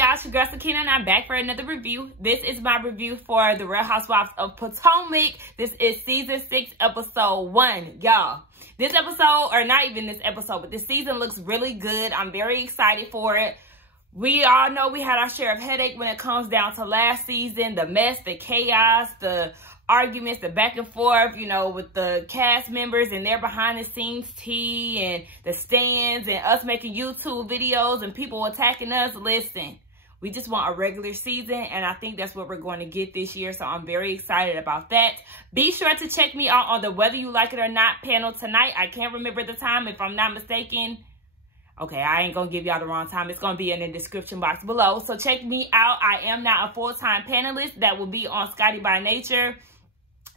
y'all? It's your girl Sakina and I'm back for another review. This is my review for the Real Housewives of Potomac. This is season 6, episode 1. Y'all, this episode, or not even this episode, but this season looks really good. I'm very excited for it. We all know we had our share of headache when it comes down to last season. The mess, the chaos, the arguments, the back and forth, you know, with the cast members and their behind the scenes tea and the stands and us making YouTube videos and people attacking us. Listen, we just want a regular season, and I think that's what we're going to get this year. So I'm very excited about that. Be sure to check me out on the Whether You Like It or Not panel tonight. I can't remember the time, if I'm not mistaken. Okay, I ain't gonna give y'all the wrong time. It's gonna be in the description box below. So check me out. I am now a full-time panelist that will be on Scotty by Nature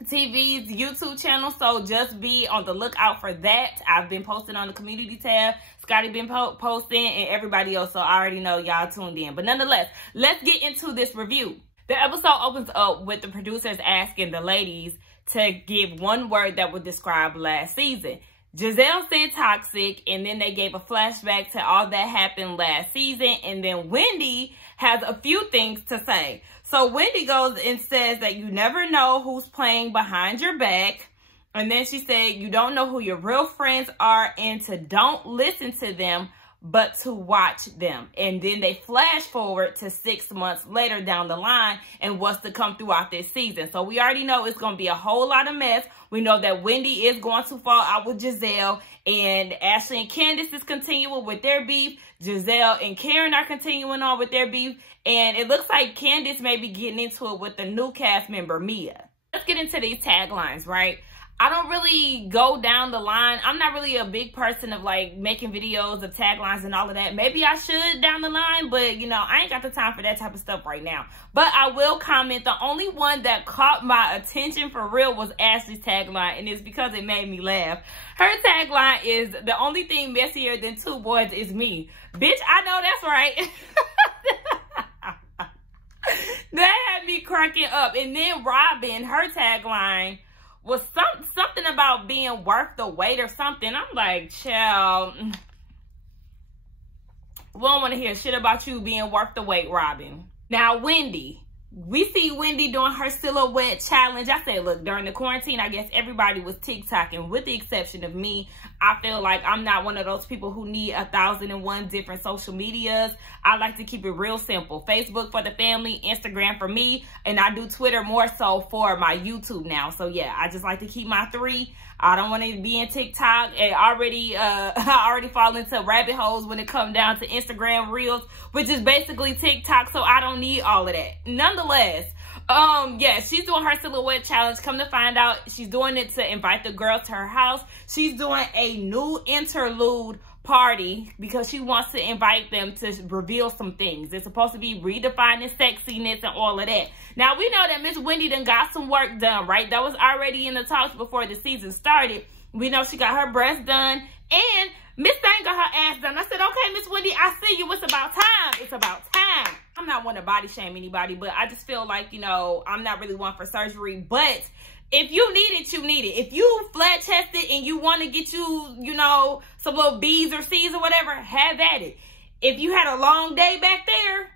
TV's YouTube channel, so just be on the lookout for that. I've been posting on the community tab. Scotty been posting, and everybody else, so I already know y'all tuned in. But nonetheless, let's get into this review. The episode opens up with the producers asking the ladies to give one word that would describe last season. Giselle said toxic, and then they gave a flashback to all that happened last season, and then Wendy has a few things to say. So Wendy goes and says that you never know who's playing behind your back. And then she said you don't know who your real friends are and to don't listen to them, but to watch them. And then they flash forward to 6 months later down the line and what's to come throughout this season. So we already know it's going to be a whole lot of mess. We know that Wendy is going to fall out with Giselle, and Ashley and Candace is continuing with their beef. Giselle and Karen are continuing on with their beef. And it looks like Candace may be getting into it with the new cast member, Mia. Let's get into these taglines, right? I don't really go down the line. I'm not really a big person of like making videos of taglines and all of that. Maybe I should down the line, but you know, I ain't got the time for that type of stuff right now. But I will comment. The only one that caught my attention for real was Ashley's tagline, and it's because it made me laugh. Her tagline is, the only thing messier than two boys is me. Bitch, I know that's right. That had me cracking up. And then Robin, her tagline was something about being worth the wait or something. I'm like, child, we don't want to hear shit about you being worth the wait, Robin. Now, Wendy. We see Wendy doing her silhouette challenge. I said, look, during the quarantine, I guess everybody was TikToking, with the exception of me. I feel like I'm not one of those people who need 1,001 different social medias. I like to keep it real simple. Facebook for the family, Instagram for me, and I do Twitter more so for my YouTube now. So yeah, I just like to keep my 3. I don't want to be in TikTok. I already fall into rabbit holes when it comes down to Instagram Reels, which is basically TikTok, so I don't need all of that. Nonetheless, yeah, she's doing her silhouette challenge. Come to find out, she's doing it to invite the girls to her house. She's doing a new interlude party because she wants to invite them to reveal some things. It's supposed to be redefining sexiness and all of that. Now, we know that Miss Wendy done got some work done, right? That was already in the talks before the season started. We know she got her breasts done, and Miss Thang got her ass done. I said, okay, Miss Wendy, I see you. It's about time. It's about time. I'm not one to body shame anybody, but I just feel like, you know, I'm not really one for surgery. But if you need it, you need it. If you flat chested and you want to get you know, some little B's or C's or whatever, have at it. If you had a long day back there,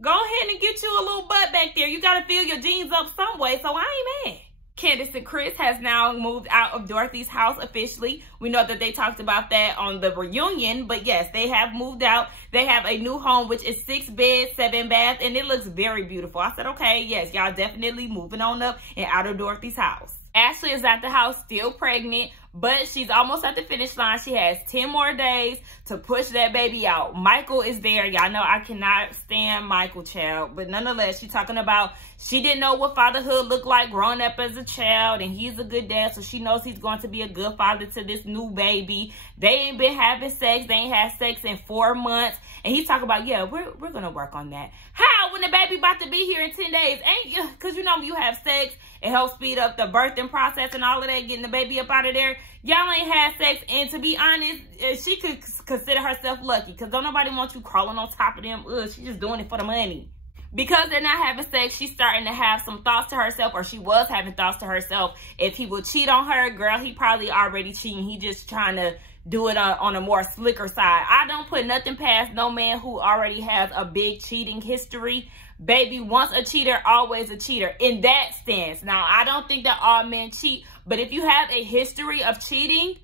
go ahead and get you a little butt back there. You got to fill your jeans up some way, so I ain't mad. Candace and Chris has now moved out of Dorothy's house officially. We know that they talked about that on the reunion, but yes, they have moved out. They have a new home, which is 6 beds, 7 baths, and it looks very beautiful. I said, okay, yes, y'all definitely moving on up and out of Dorothy's house. Ashley is at the house, still pregnant, but she's almost at the finish line. She has 10 more days to push that baby out. Michael is there. Y'all know I cannot stand Michael, child. But nonetheless, she's talking about she didn't know what fatherhood looked like growing up as a child, and he's a good dad, so she knows he's going to be a good father to this new baby. They ain't been having sex. They ain't had sex in 4 months. And he's talking about, yeah, we're going to work on that. How? When the baby about to be here in 10 days? Ain't you? Because, you know, when you have sex, it helps speed up the birthing process and all of that, getting the baby up out of there. Y'all ain't had sex, and to be honest, she could consider herself lucky because don't nobody want you crawling on top of them. Ugh, she's just doing it for the money. Because they're not having sex, she's starting to have some thoughts to herself, or she was having thoughts to herself. If he would cheat on her, girl, he probably already cheating. He just trying to do it on a more slicker side. I don't put nothing past no man who already has a big cheating history. Baby, once a cheater, always a cheater in that stance. Now, I don't think that all men cheat, but if you have a history of cheating,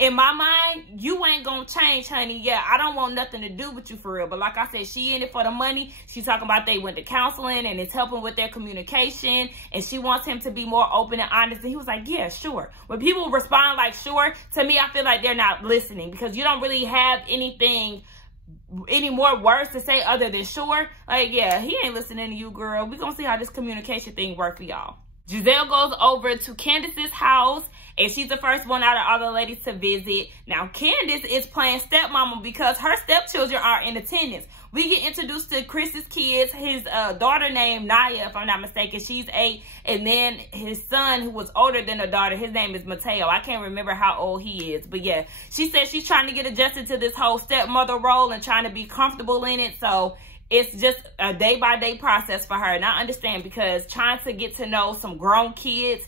in my mind, you ain't gonna change, honey. Yeah, I don't want nothing to do with you for real. But like I said, she in it for the money. She's talking about they went to counseling and it's helping with their communication. And she wants him to be more open and honest. And he was like, yeah, sure. When people respond like, sure, to me, I feel like they're not listening. Because you don't really have any more words to say other than sure. Like, yeah, he ain't listening to you, girl. We gonna see how this communication thing work for y'all. Giselle goes over to Candace's house, and she's the first one out of all the ladies to visit. Now, Candace is playing stepmama because her stepchildren are in attendance. We get introduced to Chris's kids. His daughter named Naya, if I'm not mistaken, she's 8. And then his son, who was older than the daughter, his name is Mateo. I can't remember how old he is. But yeah, she said she's trying to get adjusted to this whole stepmother role and trying to be comfortable in it. So it's just a day-by-day process for her. And I understand, because trying to get to know some grown kids,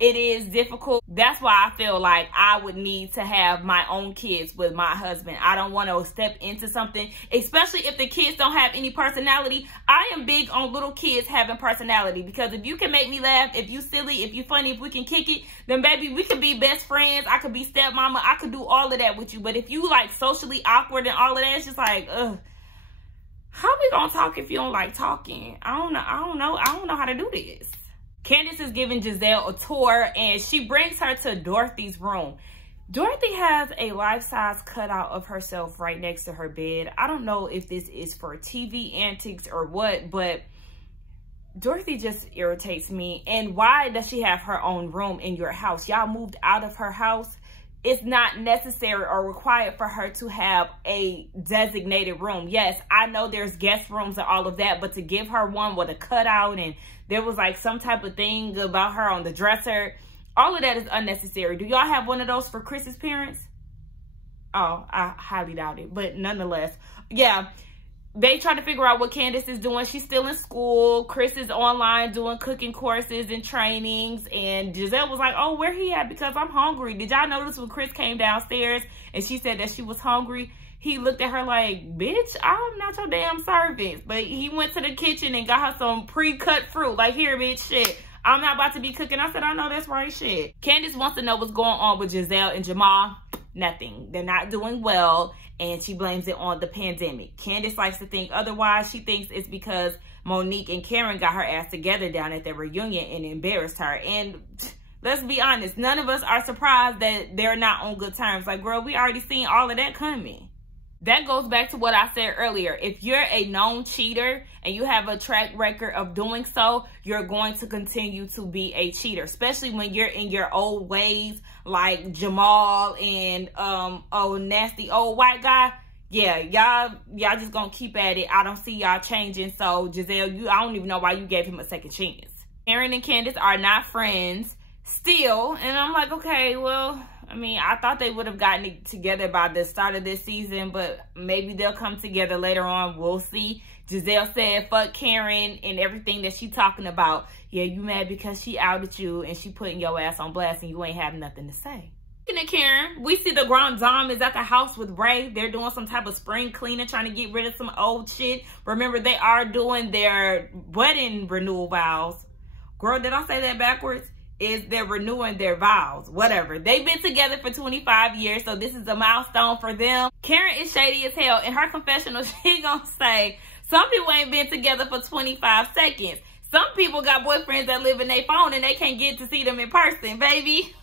it is difficult. That's why I feel like I would need to have my own kids with my husband. I don't want to step into something, especially if the kids don't have any personality. I am big on little kids having personality, because if you can make me laugh, if you silly, if you funny, if we can kick it, then baby, we could be best friends. I could be stepmama. I could do all of that with you. But if you like socially awkward and all of that, it's just like, ugh. How we gonna talk if you don't like talking? I don't know how to do this. Candace is giving Giselle a tour, and she brings her to Dorothy's room. Dorothy has a life-size cutout of herself right next to her bed. I don't know if this is for TV antics or what, but Dorothy just irritates me. And why does she have her own room in your house? Y'all moved out of her house. It's not necessary or required for her to have a designated room. Yes, I know there's guest rooms and all of that, but to give her one with a cutout and there was like some type of thing about her on the dresser, all of that is unnecessary. Do y'all have one of those for Chris's parents? Oh, I highly doubt it, but nonetheless, yeah. They try to figure out what Candace is doing. She's still in school. Chris is online doing cooking courses and trainings. And Giselle was like, oh, where he at? Because I'm hungry. Did y'all notice when Chris came downstairs and she said that she was hungry? He looked at her like, bitch, I'm not your damn servant. But he went to the kitchen and got her some pre-cut fruit. Like, here, bitch, shit. I'm not about to be cooking. I said, I know that's right, shit. Candace wants to know what's going on with Giselle and Jamal. Nothing. They're not doing well. And she blames it on the pandemic. Candace likes to think otherwise. She thinks it's because Monique and Karen got her ass together down at their reunion and embarrassed her. And let's be honest, none of us are surprised that they're not on good terms. Like, girl, we already seen all of that coming. That goes back to what I said earlier. If you're a known cheater and you have a track record of doing so, you're going to continue to be a cheater, especially when you're in your old ways, like Jamal and oh, nasty old white guy. Yeah, y'all just gonna keep at it. I don't see y'all changing. So Giselle, I don't even know why you gave him a second chance. Aaron and Candace are not friends still, and I'm like, okay, well, I mean, I thought they would have gotten it together by the start of this season, but maybe they'll come together later on. We'll see. Giselle said, fuck Karen and everything that she talking about. Yeah, you mad because she outed you and she putting your ass on blast and you ain't have nothing to say. Speaking of Karen, we see the Grand Dame is at the house with Ray. They're doing some type of spring cleaning, trying to get rid of some old shit. Remember, they are doing their wedding renewal vows. Girl, did I say that backwards? Is they're renewing their vows, whatever. They've been together for 25 years, so this is a milestone for them. Karen is shady as hell. In her confessional, she gonna say, some people ain't been together for 25 seconds. Some people got boyfriends that live in their phone and they can't get to see them in person, baby.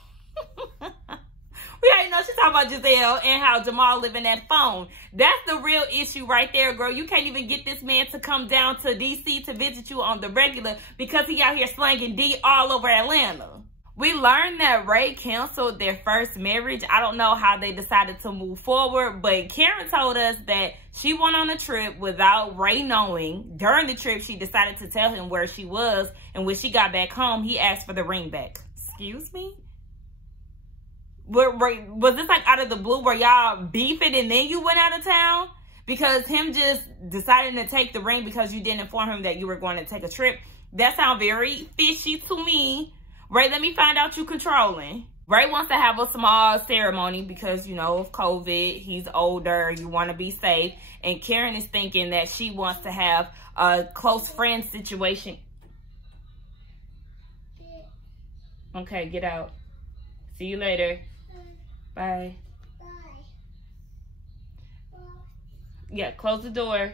We already know she's talking about Giselle and how Jamal live in that phone. That's the real issue right there, girl. You can't even get this man to come down to DC to visit you on the regular because he out here slanging D all over Atlanta. We learned that Ray canceled their first marriage. I don't know how they decided to move forward, but Karen told us that she went on a trip without Ray knowing. During the trip, she decided to tell him where she was, and when she got back home, he asked for the ring back. Excuse me? Was this like out of the blue where y'all beefing and then you went out of town? Because him just deciding to take the ring because you didn't inform him that you were going to take a trip, that sounds very fishy to me. Ray, let me find out you controlling. Ray wants to have a small ceremony because, you know, of COVID. He's older. You want to be safe. And Karen is thinking that she wants to have a close friend situation. Okay, get out. See you later. Bye. Yeah, close the door.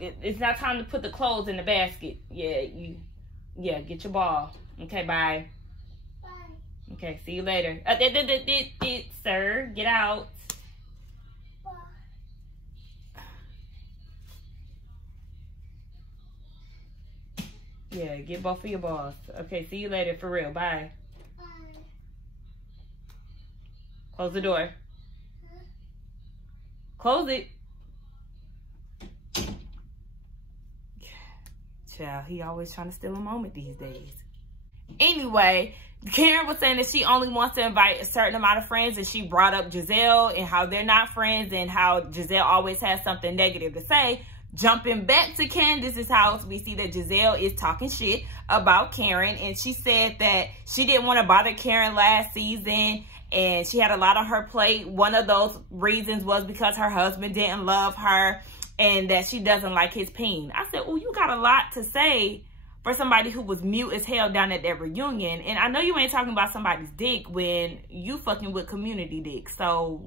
It's not time to put the clothes in the basket. Yeah, get your ball. Okay, bye. Bye. Okay, see you later. Sir, get out. Bye. Yeah, get both of your balls. Okay, see you later for real. Bye. Bye. Close the door. Huh? Close it. Child, he always trying to steal a moment these days. Anyway, Karen was saying that she only wants to invite a certain amount of friends, and she brought up Giselle and how they're not friends and how Giselle always has something negative to say. Jumping back to Candace's house, we see that Giselle is talking shit about Karen, and she said that she didn't want to bother Karen last season and she had a lot on her plate. One of those reasons was because her husband didn't love her and that she doesn't like his peen. I said, oh, you got a lot to say for somebody who was mute as hell down at that reunion. And I know you ain't talking about somebody's dick when you fucking with community dick. So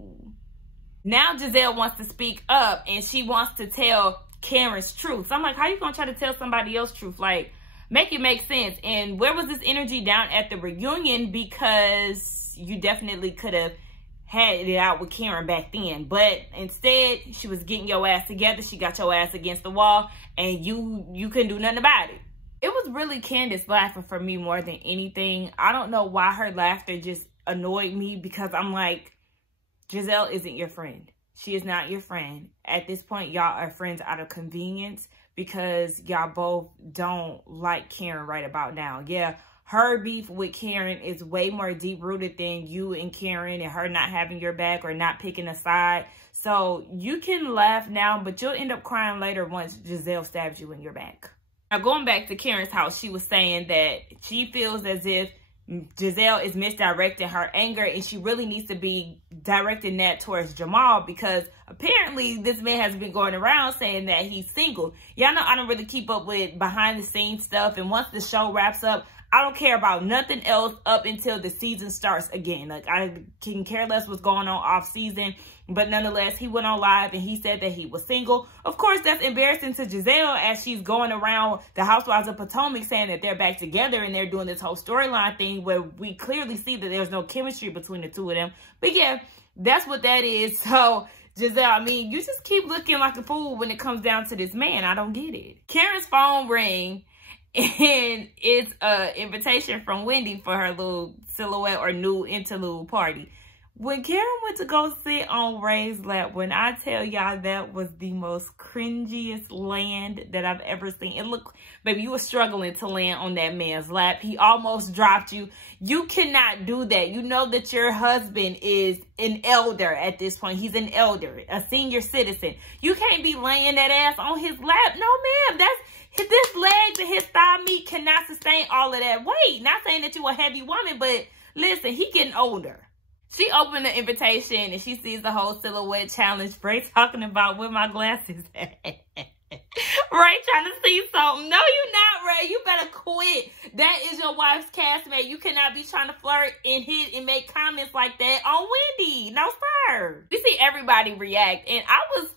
now Giselle wants to speak up and she wants to tell Karen's truth. So I'm like, how you gonna try to tell somebody else's truth? Like, make it make sense. And where was this energy down at the reunion? Because you definitely could have had it out with Karen back then, but instead she was getting your ass together. She got your ass against the wall and you couldn't do nothing about it. It was really Candace laughing for me more than anything. I don't know why her laughter just annoyed me, because I'm like, Giselle isn't your friend. She is not your friend. At this point, y'all are friends out of convenience because y'all both don't like Karen right about now. Yeah, her beef with Karen is way more deep-rooted than you and Karen and her not having your back or not picking a side. So you can laugh now, but you'll end up crying later once Giselle stabs you in your back. Now, going back to Karen's house, she was saying that she feels as if Giselle is misdirecting her anger and she really needs to be directing that towards Jamal, because apparently this man has been going around saying that he's single. Y'all know I don't really keep up with behind the scenes stuff, and once the show wraps up, I don't care about nothing else up until the season starts again. Like, I can care less what's going on off season. But nonetheless, he went on live and he said that he was single. Of course, that's embarrassing to Giselle as she's going around the Housewives of Potomac saying that they're back together and they're doing this whole storyline thing where we clearly see that there's no chemistry between the two of them. But yeah, that's what that is. So Giselle, I mean, you just keep looking like a fool when it comes down to this man. I don't get it. Karen's phone rang. And it's an invitation from Wendy for her little silhouette or new interlude party. When Karen went to go sit on Ray's lap, when I tell y'all that was the most cringiest land that I've ever seen. And look, baby, you were struggling to land on that man's lap. He almost dropped you. You cannot do that. You know that your husband is an elder at this point. He's an elder, a senior citizen. You can't be laying that ass on his lap. No, ma'am. His legs and his thigh meat cannot sustain all of that weight. Not saying that you're a heavy woman, but listen, he getting older. She opened the invitation and she sees the whole silhouette challenge. Ray talking about where my glasses at. Ray trying to see something. No, you're not, Ray. You better quit. That is your wife's castmate. You cannot be trying to flirt and hit and make comments like that on Wendy. No, sir. We see everybody react, and I was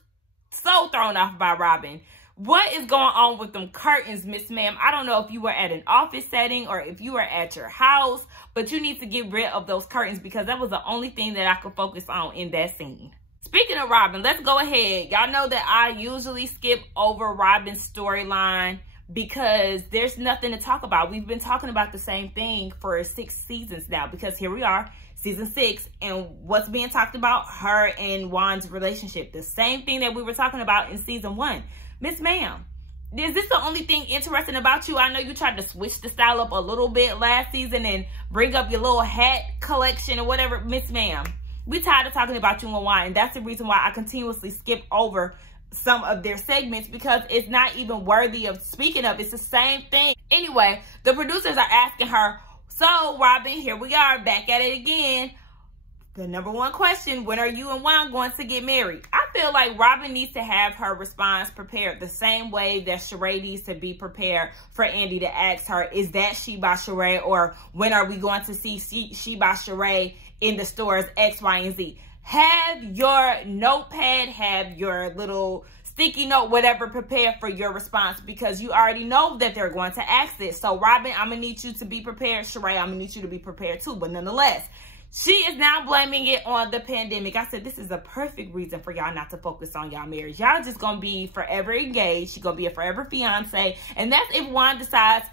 so thrown off by Robin. What is going on with them curtains, Miss Ma'am? I don't know if you were at an office setting or if you were at your house, but you need to get rid of those curtains because that was the only thing that I could focus on in that scene. Speaking of Robin, let's go ahead. Y'all know that I usually skip over Robin's storyline because there's nothing to talk about. We've been talking about the same thing for 6 seasons now, because here we are, season 6, and what's being talked about? Her and Juan's relationship. The same thing that we were talking about in season 1. Miss Ma'am, is this the only thing interesting about you? I know you tried to switch the style up a little bit last season and bring up your little hat collection or whatever. Miss Ma'am, we tired of talking about you and Juan, and that's the reason why I continuously skip over some of their segments, because it's not even worthy of speaking of. It's the same thing Anyway, the producers are asking her, so Robin, here we are back at it again. The number one question, when are you and Juan going to get married? I feel like Robin needs to have her response prepared the same way that Sheree needs to be prepared for Andy to ask her, is that She by Sheree? Or when are we going to see She by Sheree in the stores X, Y, and Z? Have your notepad, have your little sticky note, whatever, prepared for your response, because you already know that they're going to ask this. So Robin, I'm going to need you to be prepared. Sheree, I'm going to need you to be prepared too. But nonetheless, she is now blaming it on the pandemic. I said, this is a perfect reason for y'all not to focus on y'all marriage. Y'all just going to be forever engaged. She's going to be a forever fiance. And that's if Juan decides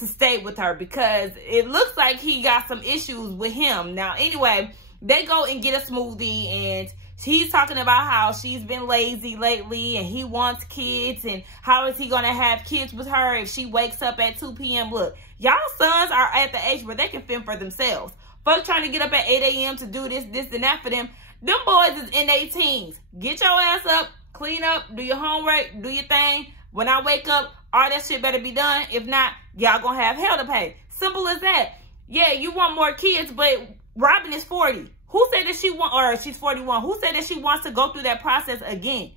to stay with her, because it looks like he got some issues with him. Now, anyway, they go and get a smoothie, and he's talking about how she's been lazy lately and he wants kids, and how is he going to have kids with her if she wakes up at 2 p.m. Look, y'all sons are at the age where they can fend for themselves. Folks trying to get up at 8 a.m. to do this, and that for them. Them boys is in their teens. Get your ass up, clean up, do your homework, do your thing. When I wake up, all that shit better be done. If not, y'all gonna have hell to pay. Simple as that. Yeah, you want more kids, but Robin is 40. Who said that she want, or she's 41. Who said that she wants to go through that process again?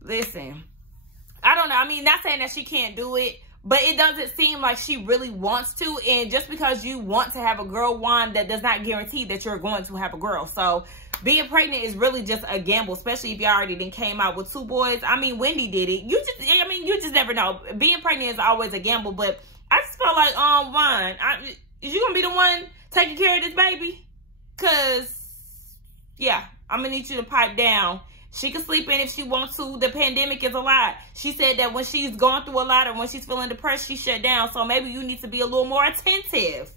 Listen, I don't know. I mean, not saying that she can't do it, but it doesn't seem like she really wants to. And just because you want to have a girl, Juan, that does not guarantee that you're going to have a girl. So being pregnant is really just a gamble, especially if you already then came out with 2 boys. I mean, Wendy did it. You just never know. Being pregnant is always a gamble. But I just feel like, Juan, is you gonna be the one taking care of this baby? Cause yeah, I'm gonna need you to pipe down. She can sleep in if she wants to. The pandemic is a lot. She said that when she's going through a lot or when she's feeling depressed, she shut down. So maybe you need to be a little more attentive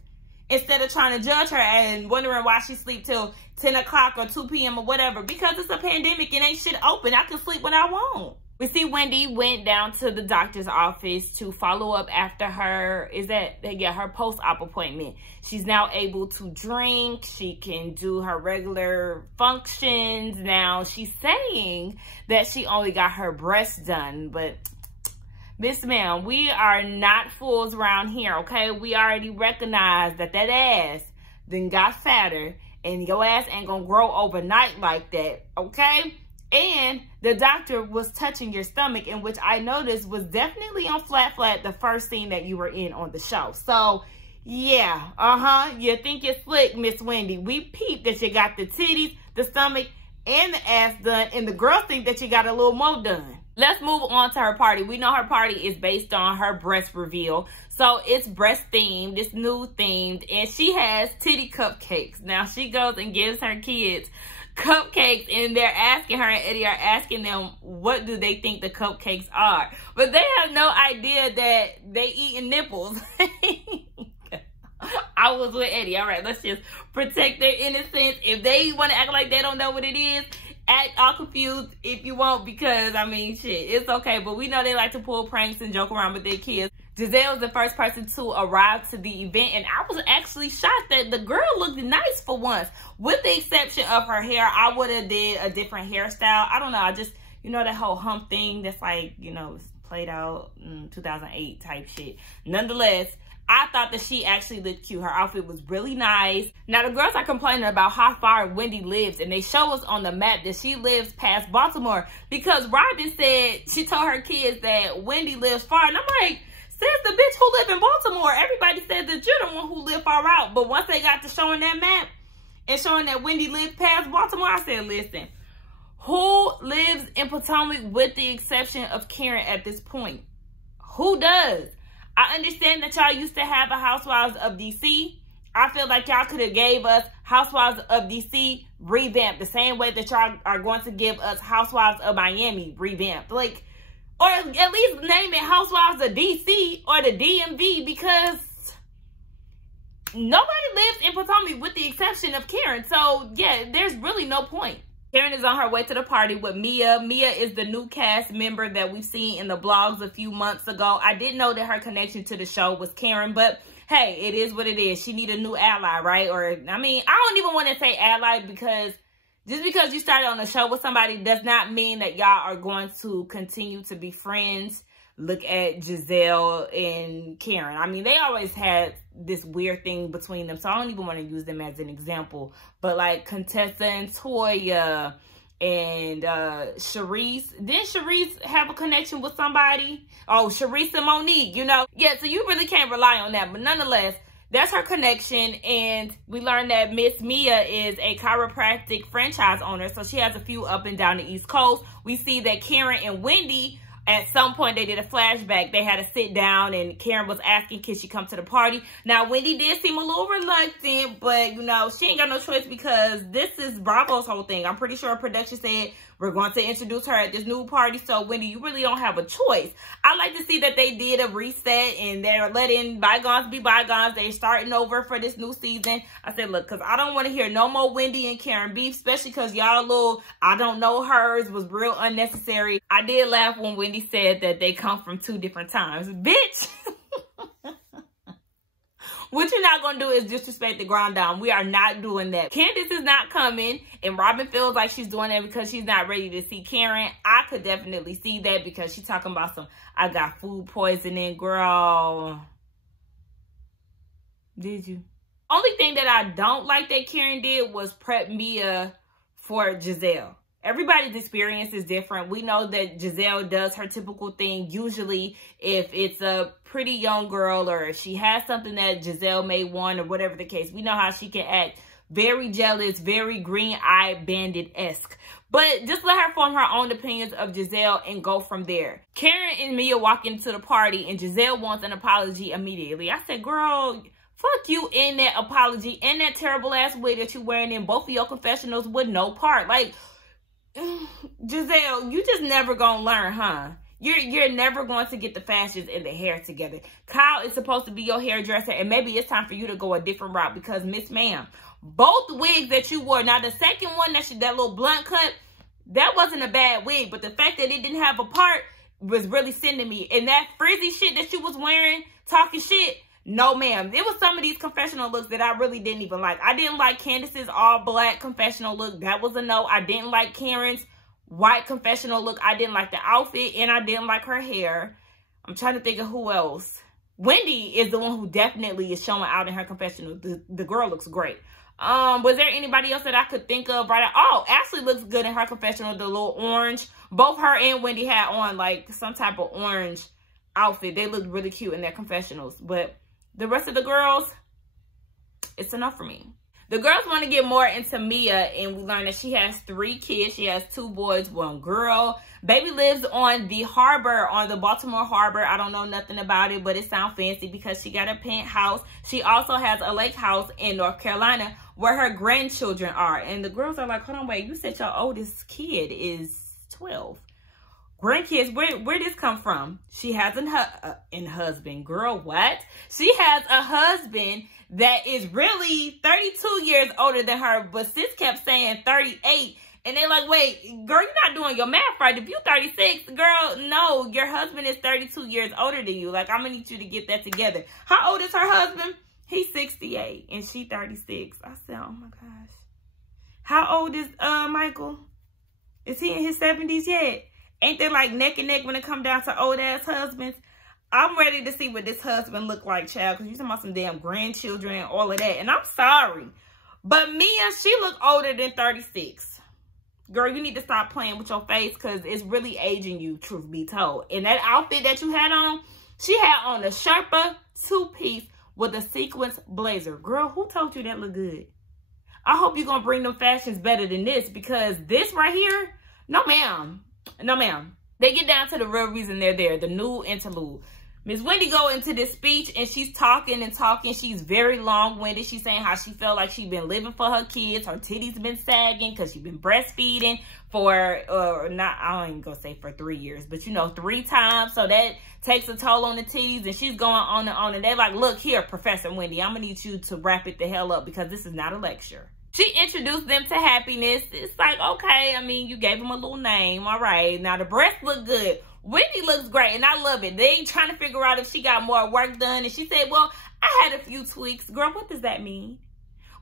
instead of trying to judge her and wondering why she sleep till 10 o'clock or 2 p.m. or whatever. Because it's a pandemic and ain't shit open. I can sleep when I want. We see Wendy went down to the doctor's office to follow up after her, her post-op appointment. She's now able to drink. She can do her regular functions. Now, she's saying that she only got her breasts done. But, Miss Ma'am, we are not fools around here, okay? We already recognize that ass then got fatter. And your ass ain't gonna grow overnight like that, okay? And the doctor was touching your stomach, in which I noticed was definitely on flat the first scene that you were in on the show. So, yeah, you think you're slick, Miss Wendy. We peeped that you got the titties, the stomach, and the ass done, and the girls think that you got a little more done. Let's move on to her party. We know her party is based on her breast reveal. So it's breast themed, it's nude themed, and she has titty cupcakes. Now she goes and gives her kids cupcakes, and they're asking her, and Eddie are asking them what do they think the cupcakes are, but they have no idea that they eating nipples. I was with Eddie. All right, let's just protect their innocence. If they want to act like they don't know what it is, act all confused if you want, because I mean, shit, it's okay. But we know they like to pull pranks and joke around with their kids. Giselle was the first person to arrive to the event, and I was actually shocked that the girl looked nice for once. With the exception of her hair, I would have did a different hairstyle. I don't know. I just, you know, that whole hump thing that's like, you know, played out in 2008 type shit. Nonetheless, I thought that she actually looked cute. Her outfit was really nice. Now, the girls are complaining about how far Wendy lives, and they show us on the map that she lives past Baltimore, because Robin said she told her kids that Wendy lives far. And I'm like, says the bitch who live in Baltimore. Everybody says that you're the one who live far out. But once they got to showing that map and showing that Wendy lived past Baltimore, I said, listen, who lives in Potomac with the exception of Karen at this point? Who does? I understand that y'all used to have a Housewives of DC. I feel like y'all could have gave us Housewives of DC revamped the same way that y'all are going to give us Housewives of Miami revamped. Like, or at least name it Housewives of DC or the DMV, because nobody lives in Potomac with the exception of Karen. So, yeah, there's really no point. Karen is on her way to the party with Mia. Mia is the new cast member that we've seen in the blogs a few months ago. I didn't know that her connection to the show was Karen, but hey, it is what it is. She need a new ally, right? Or, I mean, I don't even want to say ally, because just because you started on a show with somebody does not mean that y'all are going to continue to be friends. look at Giselle and Karen. I mean, they always had this weird thing between them, so I don't even want to use them as an example. But like Contessa and Toya and Sharice. Didn't Sharice have a connection with somebody? Oh, Sharice and Monique, you know? Yeah, so you really can't rely on that. But nonetheless, that's her connection. And we learned that Miss Mia is a chiropractic franchise owner. So she has a few up and down the East Coast. We see that Karen and Wendy, at some point, they did a flashback. They had to sit down, and Karen was asking, can she come to the party? Now, Wendy did seem a little reluctant, but, you know, she ain't got no choice because this is Bravo's whole thing. I'm pretty sure production said, we're going to introduce her at this new party. So, Wendy, you really don't have a choice. I like to see that they did a reset, and they're letting bygones be bygones. They're starting over for this new season. I said, look, because I don't want to hear no more Wendy and Karen beef, especially because y'all little, I don't know hers was real unnecessary. I did laugh when Wendy said that they come from 2 different times. Bitch! What you're not going to do is disrespect the ground down. We are not doing that. Candace is not coming, and Robin feels like she's doing that because she's not ready to see Karen. I could definitely see that because she's talking about some, I got food poisoning, girl. Did you? Only thing that I don't like that Karen did was prep Mia for Giselle. Everybody's experience is different. We know that Giselle does her typical thing. Usually, if it's a pretty young girl or if she has something that Giselle may want or whatever the case, we know how she can act very jealous, very green-eyed bandit-esque. But just let her form her own opinions of Giselle and go from there. Karen and Mia walk into the party and Giselle wants an apology immediately. I said, girl, fuck you in that apology and that terrible-ass wig that you're wearing in both of your confessionals with no part. Like, Giselle, you just never gonna learn, huh? You're never going to get the fashions and the hair together. Kyle is supposed to be your hairdresser, and maybe it's time for you to go a different route because, Miss Ma'am, both wigs that you wore, now the second one, that little blunt cut, that wasn't a bad wig, but the fact that it didn't have a part was really sending me. And that frizzy shit that you was wearing, talking shit, no, ma'am. There was some of these confessional looks that I really didn't even like. I didn't like Candace's all-black confessional look. That was a no. I didn't like Karen's white confessional look. I didn't like the outfit, and I didn't like her hair. I'm trying to think of who else. Wendy is the one who definitely is showing out in her confessional. The girl looks great. Was there anybody else that I could think of right now? Oh, Ashley looks good in her confessional, the little orange. Both her and Wendy had on like some type of orange outfit. They looked really cute in their confessionals, but the rest of the girls, it's enough for me. The girls want to get more into Mia, and we learned that she has 3 kids. She has 2 boys, 1 girl. Baby lives on the harbor, on the Baltimore harbor. I don't know nothing about it, but it sounds fancy because she got a penthouse. She also has a lake house in North Carolina where her grandchildren are. And the girls are like, hold on, wait, you said your oldest kid is 12. Grandkids, where this come from? She has an husband. Girl, what? She has a husband that is really 32 years older than her, but sis kept saying 38. And they're like, wait, girl, you're not doing your math right. If you're 36, girl, no, your husband is 32 years older than you. Like, I'm going to need you to get that together. How old is her husband? He's 68 and she 36. I said, oh my gosh. How old is Michael? Is he in his 70s yet? Ain't they like neck and neck when it come down to old ass husbands? I'm ready to see what this husband look like, child, because you're talking about some damn grandchildren and all of that. And I'm sorry, but Mia, she look older than 36. Girl, you need to stop playing with your face because it's really aging you, truth be told. And that outfit that you had on, she had on a Sherpa 2-piece with a sequence blazer. Girl, who told you that look good? I hope you're going to bring them fashions better than this, because this right here, no ma'am. No, ma'am. They get down to the real reason they're there, the new interlude. Miss Wendy go into this speech and she's talking and talking. She's very long-winded. She's saying how she felt like she's been living for her kids. Her titties been sagging because she's been breastfeeding for, I don't even go say for 3 years, but you know, 3 times. So that takes a toll on the titties, and she's going on and on. And they're like, look here, Professor Wendy, I'm going to need you to wrap it the hell up because this is not a lecture. She introduced them to happiness. It's like, okay, I mean, you gave them a little name. All right. Now, the breasts look good. Wendy looks great, and I love it. They ain't trying to figure out if she got more work done. And she said, well, I had a few tweaks. Girl, what does that mean?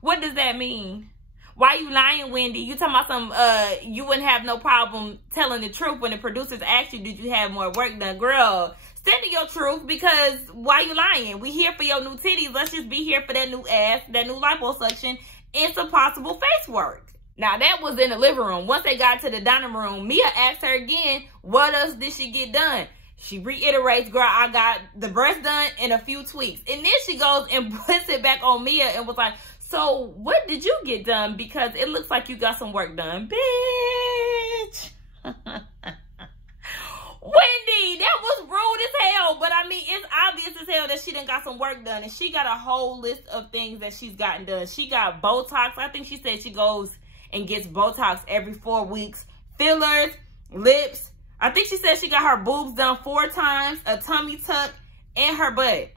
What does that mean? Why you lying, Wendy? You talking about some, you wouldn't have no problem telling the truth when the producers asked you, did you have more work done? Girl, stand to your truth, because why you lying? We here for your new titties. Let's just be here for that new ass, that new liposuction, and some possible face work. Now, that was in the living room. Once they got to the dining room, Mia asked her again, what else did she get done? She reiterates, girl, I got the breast done and a few tweaks. And then she goes and puts it back on Mia and was like, so what did you get done? Because it looks like you got some work done. Bitch. Wendy, that was rude as hell. But I mean, it's obvious as hell that she done got some work done. And she got a whole list of things that she's gotten done. She got Botox. I think she said she goes and gets Botox every 4 weeks. Fillers, lips. I think she said she got her boobs done 4 times, a tummy tuck, and her butt.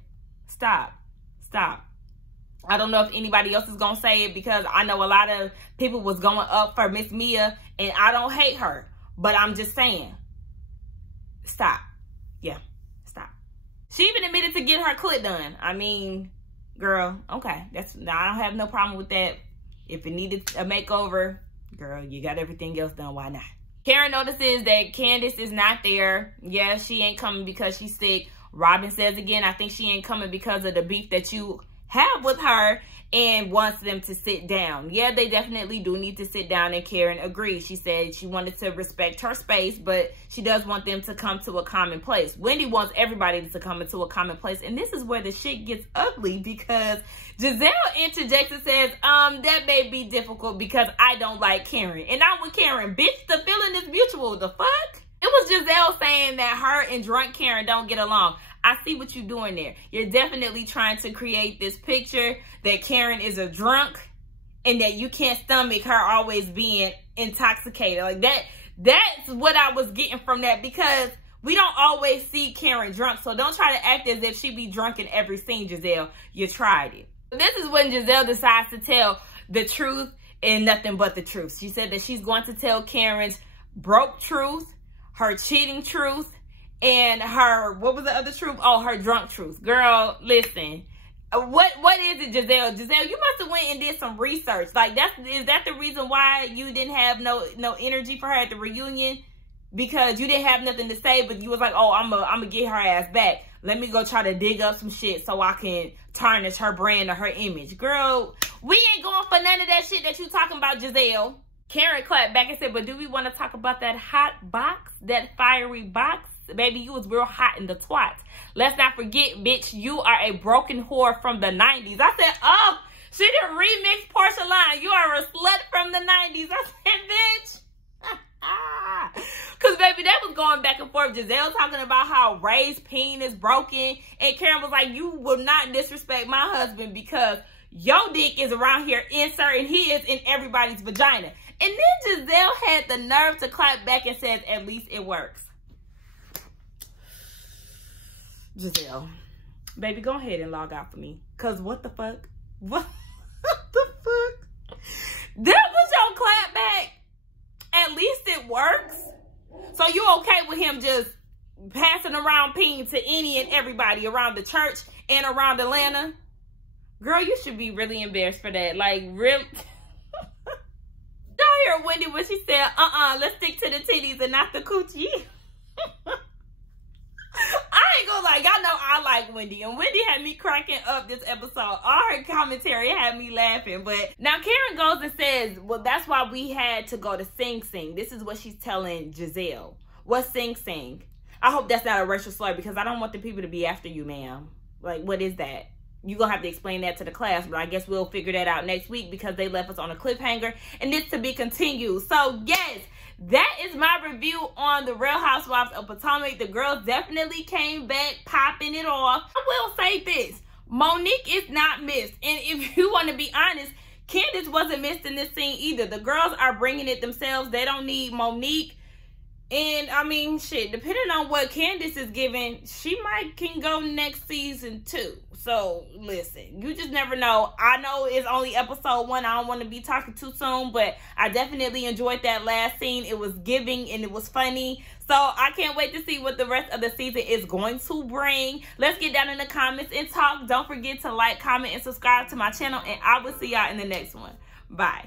Stop. Stop. I don't know if anybody else is going to say it, because I know a lot of people was going up for Miss Mia, and I don't hate her. But I'm just saying, stop. Yeah, stop. She even admitted to getting her clit done. I mean, girl, okay. I don't have no problem with that. If it needed a makeover, girl, you got everything else done. Why not? Karen notices that Candace is not there. Yeah, she ain't coming because she's sick. Robin says again, I think she ain't coming because of the beef that you have with her, and wants them to sit down. Yeah, they definitely do need to sit down, and Karen agrees. She said she wanted to respect her space, but she does want them to come to a common place. Wendy wants everybody to come into a common place, and this is where the shit gets ugly, because Giselle interjects and says, that may be difficult because I don't like Karen. And I'm with Karen. Bitch, the feeling is mutual. The fuck? It was Giselle saying that her and drunk Karen don't get along. I see what you're doing there. You're definitely trying to create this picture that Karen is a drunk and that you can't stomach her always being intoxicated. Like that's what I was getting from that, because we don't always see Karen drunk. So don't try to act as if she be drunk in every scene, Giselle. You tried it. This is when Giselle decides to tell the truth and nothing but the truth. She said that she's going to tell Karen's broke truth, her cheating truth, and her, what was the other truth? Oh, her drunk truth. Girl, listen. What is it, Giselle? Giselle, you must have went and did some research. Like, is that the reason why you didn't have no energy for her at the reunion? Because you didn't have nothing to say, but you was like, oh, I'm gonna get her ass back. Let me go try to dig up some shit so I can tarnish her brand or her image. Girl, we ain't going for none of that shit that you talking about, Giselle. Karen clapped back and said, but do we want to talk about that hot box? That fiery box? Baby, you was real hot in the twat. Let's not forget, bitch, you are a broken whore from the 90s. I said, oh, she didn't remix Porcelain. You are a slut from the 90s. I said, bitch. Because, baby, that was going back and forth. Giselle talking about how Ray's peen is broken. And Karen was like, you will not disrespect my husband because your dick is around here inserting his in everybody's vagina. And then Giselle had the nerve to clap back and says, at least it works. Giselle, baby, go ahead and log out for me. Because what the fuck? What the fuck? That was your clap back. At least it works. So you okay with him just passing around peen to any and everybody around the church and around Atlanta? Girl, you should be really embarrassed for that. Like, really? Y'all hear Wendy when she said, let's stick to the titties and not the coochie. I ain't gonna lie, y'all know I like Wendy, and Wendy had me cracking up this episode. All her commentary had me laughing. But now Karen goes and says, well, that's why we had to go to Sing Sing. This is what she's telling Giselle. What's Sing Sing? I hope that's not a racial slur, because I don't want the people to be after you, ma'am. Like, what is that? You're gonna have to explain that to the class, but I guess we'll figure that out next week, because they left us on a cliffhanger and it's to be continued. So yes, that is my review on the Real Housewives of Potomac. The girls definitely came back popping it off. I will say this, Monique is not missed. And if you want to be honest, Candace wasn't missed in this scene either. The girls are bringing it themselves. They don't need Monique. And I mean, shit, depending on what Candace is giving, she can go next season too. So listen, you just never know. I know it's only episode 1. I don't want to be talking too soon, but I definitely enjoyed that last scene. It was giving and it was funny. So I can't wait to see what the rest of the season is going to bring. Let's get down in the comments and talk. Don't forget to like, comment, and subscribe to my channel, and I will see y'all in the next one. Bye.